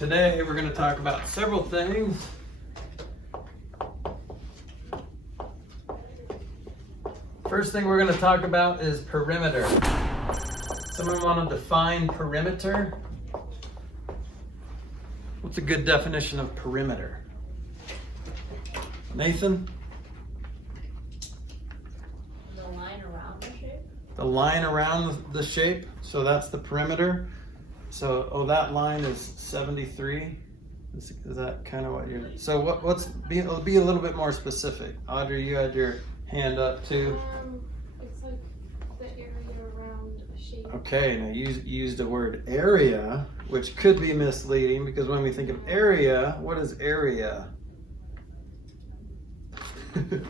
Today we're going to talk about several things. First thing we're going to talk about is perimeter. Someone want to define perimeter? What's a good definition of perimeter? Nathan? The line around the shape? The line around the shape, so that's the perimeter. So, that line is 73. Is that kind of what you're? So be a little bit more specific. Audrey, you had your hand up too. It's like the area around a shape. Okay, now you used the word area, which could be misleading because when we think of area, what is area?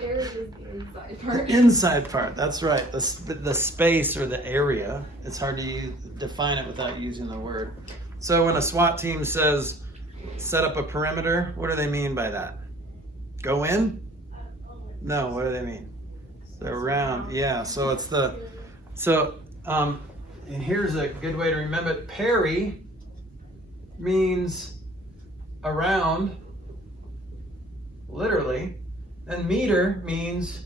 Area is the inside part. The inside part, that's right. The space or the area. It's hard to define it without using the word. So when a SWAT team says, set up a perimeter, what do they mean by that? Go in? No, what do they mean? The around, yeah. So it's and here's a good way to remember it. Peri means around, literally. And meter means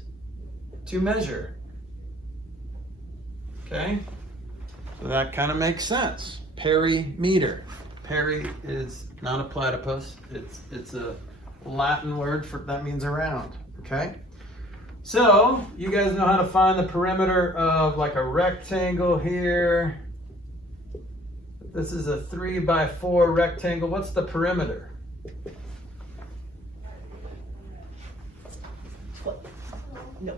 to measure. Okay? So that kind of makes sense. Perimeter. Peri is not a platypus. It's a Latin word for that means around. Okay? So you guys know how to find the perimeter of like a rectangle here. This is a 3x4 rectangle. What's the perimeter? No.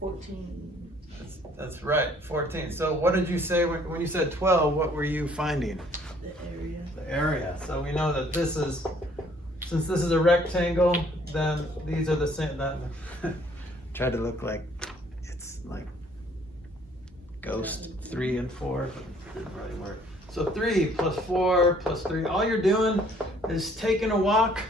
14. That's right, 14. So what did you say when you said 12? What were you finding? The area. The area. So we know that since this is a rectangle, then these are the same. Try to look like it's like Ghost 3 and 4, but it didn't really work. So 3 plus 4 plus 3. All you're doing is taking a walk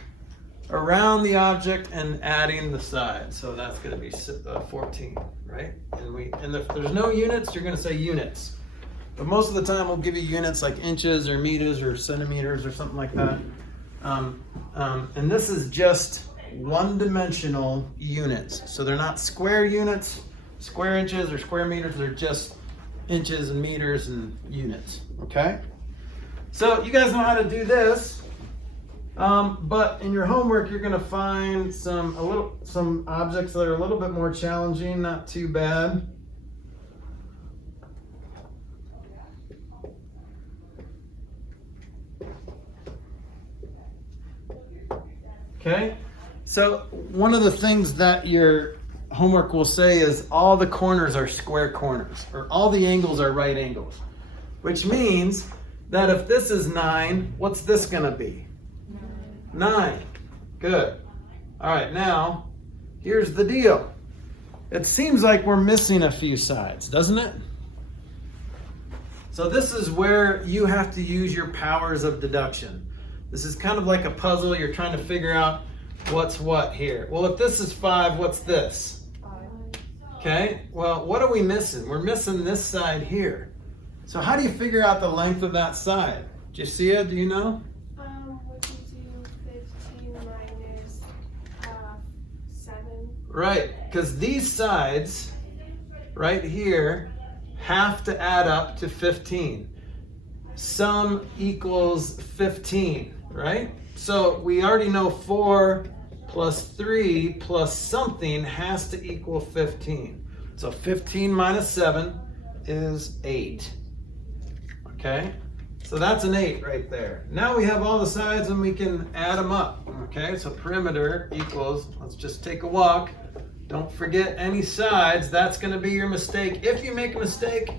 around the object and adding the sides. So that's going to be 14, right? And if there's no units, you're going to say units. But most of the time we'll give you units like inches or meters or centimeters or something like that. And this is just one-dimensional units. So they're not square units, square inches or square meters. They're just inches and meters and units, okay? So you guys know how to do this. But in your homework, you're going to find some objects that are a little bit more challenging, not too bad. Okay, so one of the things that your homework will say is all the corners are square corners, or all the angles are right angles, which means that if this is 9, what's this going to be? 9. Good. All right, now, here's the deal. It seems like we're missing a few sides, doesn't it? So this is where you have to use your powers of deduction. This is kind of like a puzzle. You're trying to figure out what's what here. Well, if this is 5, what's this? 5. Okay, well, what are we missing? We're missing this side here. So how do you figure out the length of that side? Do you see it? Do you know? What you do 15 minus 7. Right, because these sides right here have to add up to 15. Sum equals 15, right? So we already know 4 plus 3 plus something has to equal 15. So 15 minus 7 is 8. Okay? So that's an 8 right there. Now we have all the sides and we can add them up. Okay, so perimeter equals, let's just take a walk. Don't forget any sides. That's going to be your mistake. If you make a mistake,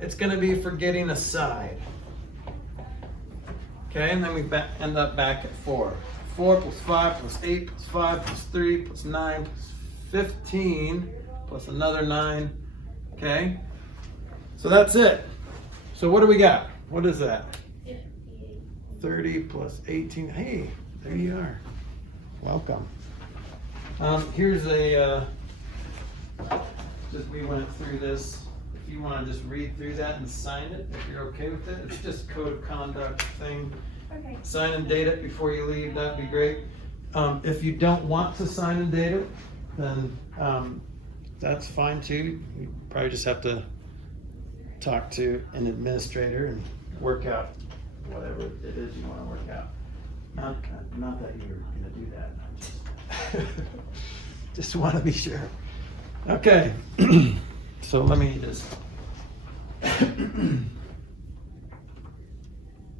it's going to be forgetting a side. Okay, and then we end up back at 4. 4 plus 5 plus 8 plus 5 plus 3 plus 9 plus 15 plus another 9. Okay, so that's it. So what do we got? What is that? 30 plus 18. Hey, there you are. Welcome. Here's just we went through this if you want to just read through that and sign it, if you're okay with it. It's just code of conduct thing. Okay. Sign and date it before you leave, that'd be great. If you don't want to sign and date it, then that's fine too. You probably just have to talk to an administrator and work out whatever it is you want to work out. Not that you're going to do that. Just want to be sure. Okay. So let me just.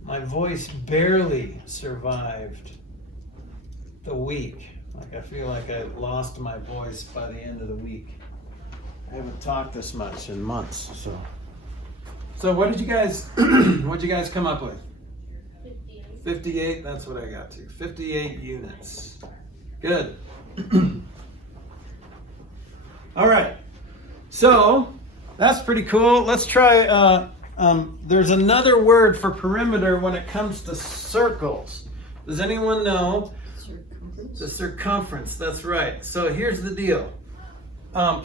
My voice barely survived the week. Like I feel like I lost my voice by the end of the week. I haven't talked this much in months. So what did you guys come up with? 58. 58, that's what I got to. 58 units. Good. All right. So that's pretty cool. Let's try, there's another word for perimeter when it comes to circles. Does anyone know? Circumference. The circumference, that's right. So here's the deal.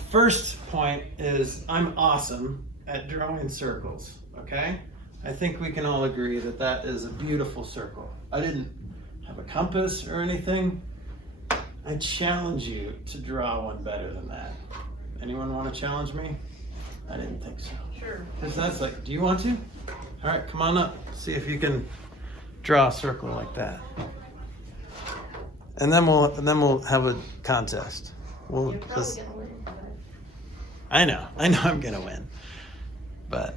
First point is I'm awesome at drawing circles, okay? I think we can all agree that that is a beautiful circle. I didn't have a compass or anything. I challenge you to draw one better than that. Anyone want to challenge me? I didn't think so. Sure. Because that's like, do you want to? All right, come on up. See if you can draw a circle like that. And then we'll have a contest. We'll You're probably just, gonna win. But I know I'm gonna win. But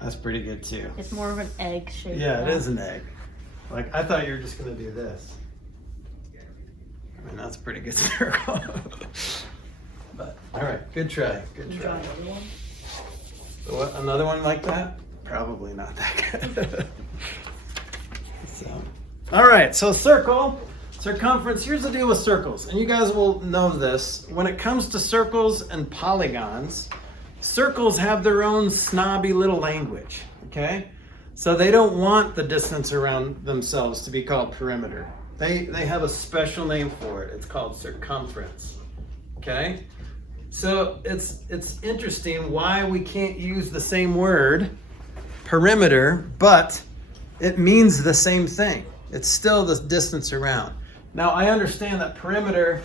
that's pretty good too. it's more of an egg shape. Yeah, it is an egg. Like I thought you were just gonna do this. I mean that's a pretty good circle. But all right, good try. Good You try. draw another one? So what, another one like that? Probably not that good. So, all right, so circle, circumference. Here's the deal with circles, and you guys will know this. When it comes to circles and polygons, circles have their own snobby little language, okay? So they don't want the distance around themselves to be called perimeter. They have a special name for it. It's called circumference, okay? So it's interesting why we can't use the same word, perimeter, but it means the same thing. It's still the distance around. Now I understand that perimeter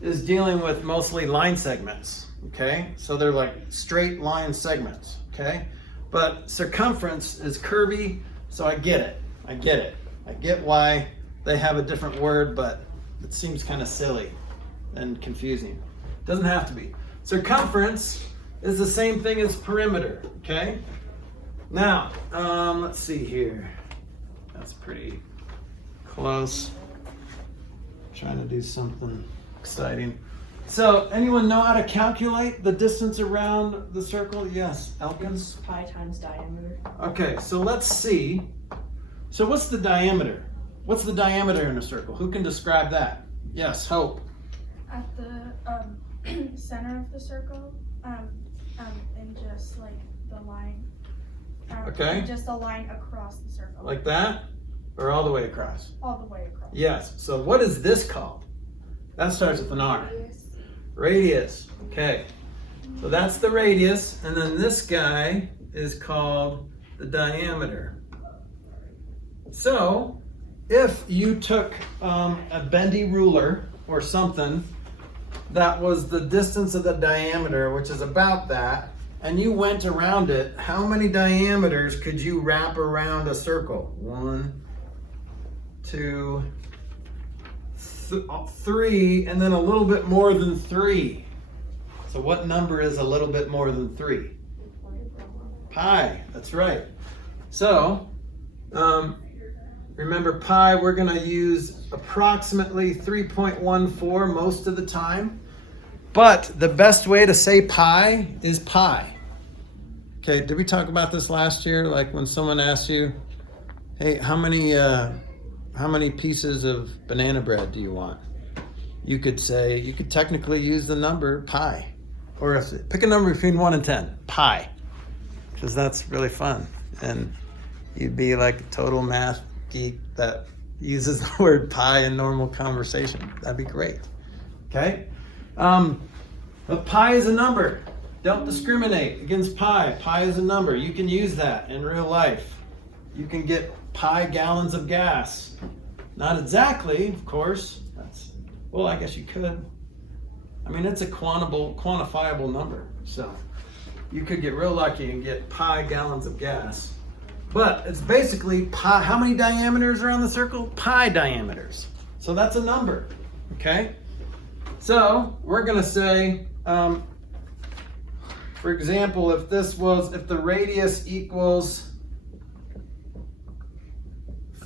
is dealing with mostly line segments, okay? So they're like straight line segments, okay? But circumference is curvy, so I get it. I get why they have a different word, but it seems kind of silly and confusing. Doesn't have to be. Circumference is the same thing as perimeter, okay? Now, let's see here. That's pretty close. Trying to do something exciting. So, anyone know how to calculate the distance around the circle? Yes, Elkins? It's pi times diameter. Okay, so let's see. So what's the diameter? What's the diameter in a circle? Who can describe that? Yes, Hope. At the center of the circle, and just like the line. Okay. And just a line across the circle. Like that? Or all the way across? all the way across. Yes. So what is this called? That starts with an R. Radius. Okay. So that's the radius, and then this guy is called the diameter. So if you took a bendy ruler or something that was the distance of the diameter, which is about that, and you went around it, how many diameters could you wrap around a circle? 1, 2, 3, and then a little bit more than 3. So what number is a little bit more than 3? Pi, that's right. So, remember pi, we're gonna use approximately 3.14 most of the time. But the best way to say pi is pi. Okay, did we talk about this last year? Like when someone asks you, hey, how many pieces of banana bread do you want? You could say, you could technically use the number pi. Or if, pick a number between 1 and 10, pi. Because that's really fun. And you'd be like a total math geek that uses the word pi in normal conversation. That'd be great. Okay? But pi is a number. Don't discriminate against pi. Pi is a number. You can use that in real life. You can get pi gallons of gas. Not exactly, of course. Well, I guess you could. I mean, it's a quantifiable number. So you could get real lucky and get pi gallons of gas. But it's basically pi. How many diameters are on the circle? Pi diameters. So that's a number. Okay? So we're going to say, for example, if the radius equals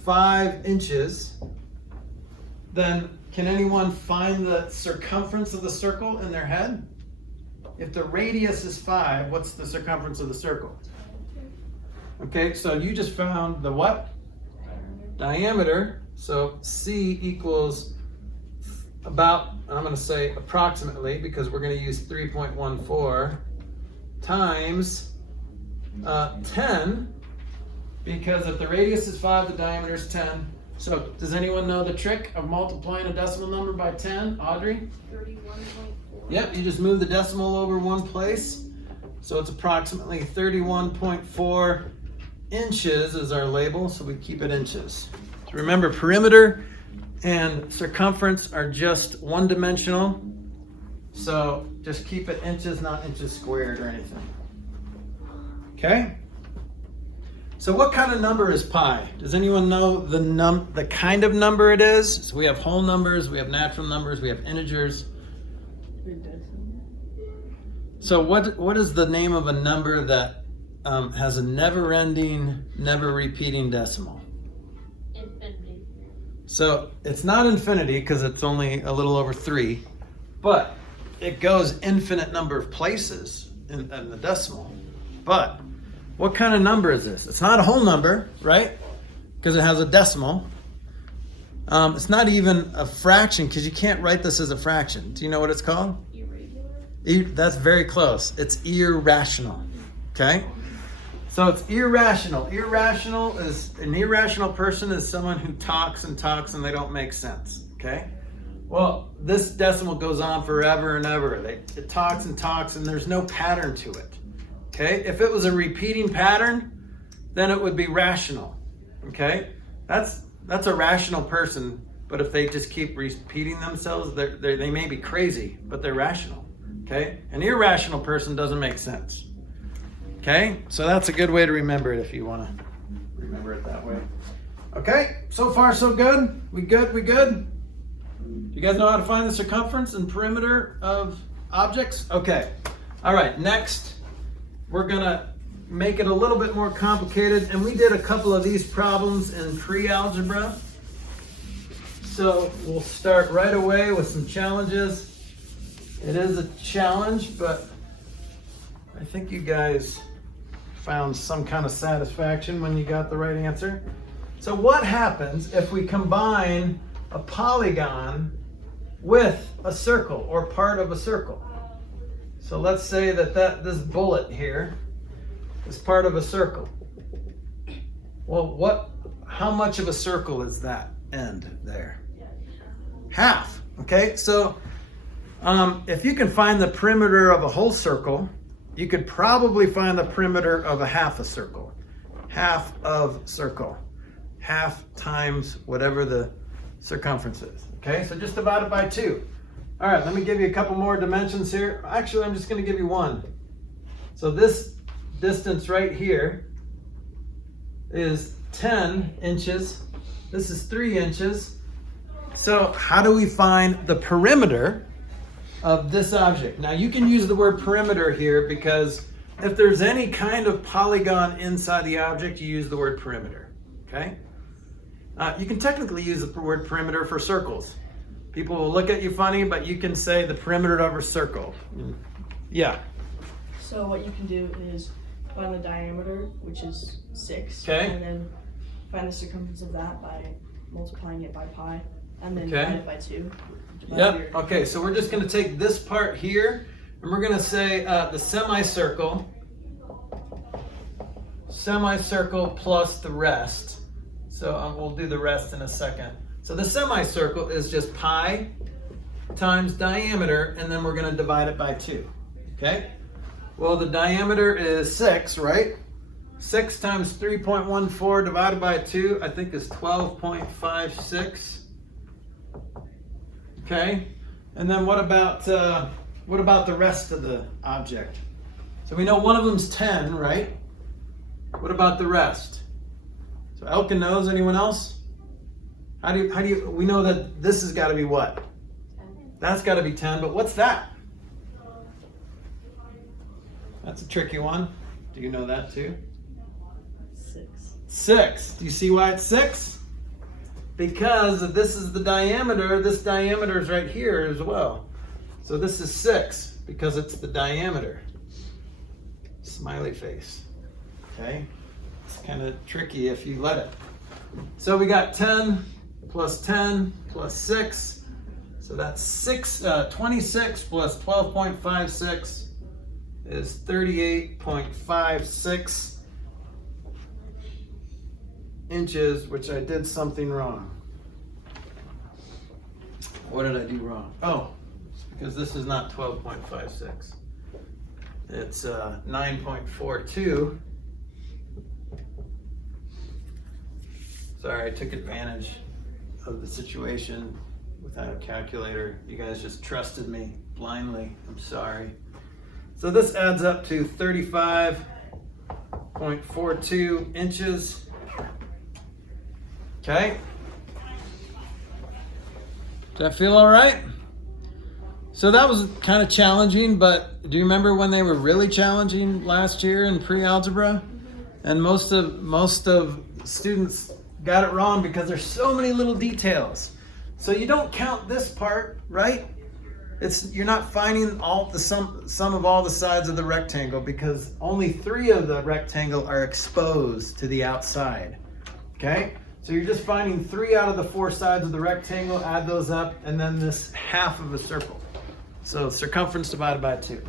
5 inches, then can anyone find the circumference of the circle in their head? If the radius is 5, what's the circumference of the circle? Okay, so you just found the what? Diameter. So C equals about, I'm going to say approximately, because we're going to use 3.14 times 10, because if the radius is 5, the diameter is 10. So does anyone know the trick of multiplying a decimal number by 10? Audrey? 31.4. Yep, you just move the decimal over one place. So it's approximately 31.4 inches is our label, so we keep it inches. So remember, perimeter and circumference are just one-dimensional. So just keep it inches, not inches squared or anything. Okay? So what kind of number is pi? Does anyone know the kind of number it is? So we have whole numbers, we have natural numbers, we have integers. So what is the name of a number that has a never-ending, never-repeating decimal? Infinity. So it's not infinity because it's only a little over 3, but it goes infinite number of places in the decimal. But what kind of number is this? It's not a whole number, right? Because it has a decimal. It's not even a fraction because you can't write this as a fraction. Do you know what it's called? Irregular. That's very close. It's irrational. Okay? So it's irrational. An irrational person is someone who talks and talks and they don't make sense. Okay? Well, this decimal goes on forever and ever. It talks and talks and there's no pattern to it. Okay? If it was a repeating pattern, then it would be rational. Okay? That's a rational person, but if they just keep repeating themselves, they may be crazy, but they're rational. Okay? An irrational person doesn't make sense. Okay? So that's a good way to remember it if you want to remember it that way. Okay? So far so good? We good? We good? You guys know how to find the circumference and perimeter of objects? Okay. All right, next we're going to make it a little bit more complicated, and we did a couple of these problems in pre-algebra. So we'll start right away with some challenges. It is a challenge, but I think you guys found some kind of satisfaction when you got the right answer. So what happens if we combine a polygon with a circle or part of a circle? So let's say that this bullet here is part of a circle. Well, how much of a circle is that end there? Half. Okay, so if you can find the perimeter of a whole circle, you could probably find the perimeter of a half a circle. Half of circle. Half times whatever the circumference is. Okay, so just divide it by 2. All right, let me give you a couple more dimensions here. Actually, I'm just going to give you one. So this distance right here is 10 inches. This is 3 inches. So how do we find the perimeter of this object? Now you can use the word perimeter here because if there's any kind of polygon inside the object, you use the word perimeter. Okay? You can technically use the word perimeter for circles. People will look at you funny, but you can say the perimeter of a circle. Yeah. So what you can do is find the diameter, which is 6, Okay. and then find the circumference of that by multiplying it by pi, and then Okay. divide it by 2. Yep. Okay, so we're just going to take this part here, and we're going to say the semicircle plus the rest. So we'll do the rest in a second. So the semicircle is just pi times diameter, and then we're going to divide it by 2. Okay? Well, the diameter is 6, right? 6 times 3.14 divided by 2, I think is 12.56. Okay? And then what about the rest of the object? So we know one of them's 10, right? What about the rest? So Elkin knows. Anyone else? How do you, we know that this has got to be what? That's got to be 10, but what's that? That's a tricky one. Do you know that too? 6. 6. Do you see why it's 6? Because this is the diameter. This diameter is right here as well. So this is 6 because it's the diameter. Smiley face. Okay? It's kind of tricky if you let it. So we got 10 plus 10 plus 6. So that's 26 plus 12.56 is 38.56 inches, which I did something wrong. What did I do wrong? Oh, it's because this is not 12.56. It's 9.42. Sorry, I took advantage of the situation without a calculator. You guys just trusted me blindly. I'm sorry. So this adds up to 35.42 inches. Okay. Does that feel all right? So that was kind of challenging, but do you remember when they were really challenging last year in pre-algebra? And most of students got it wrong because there's so many little details. So you don't count this part, right? You're not finding all the sum of all the sides of the rectangle because only 3 of the rectangle are exposed to the outside. Okay? So you're just finding 3 out of the 4 sides of the rectangle, add those up, and then this half of a circle. So circumference divided by 2.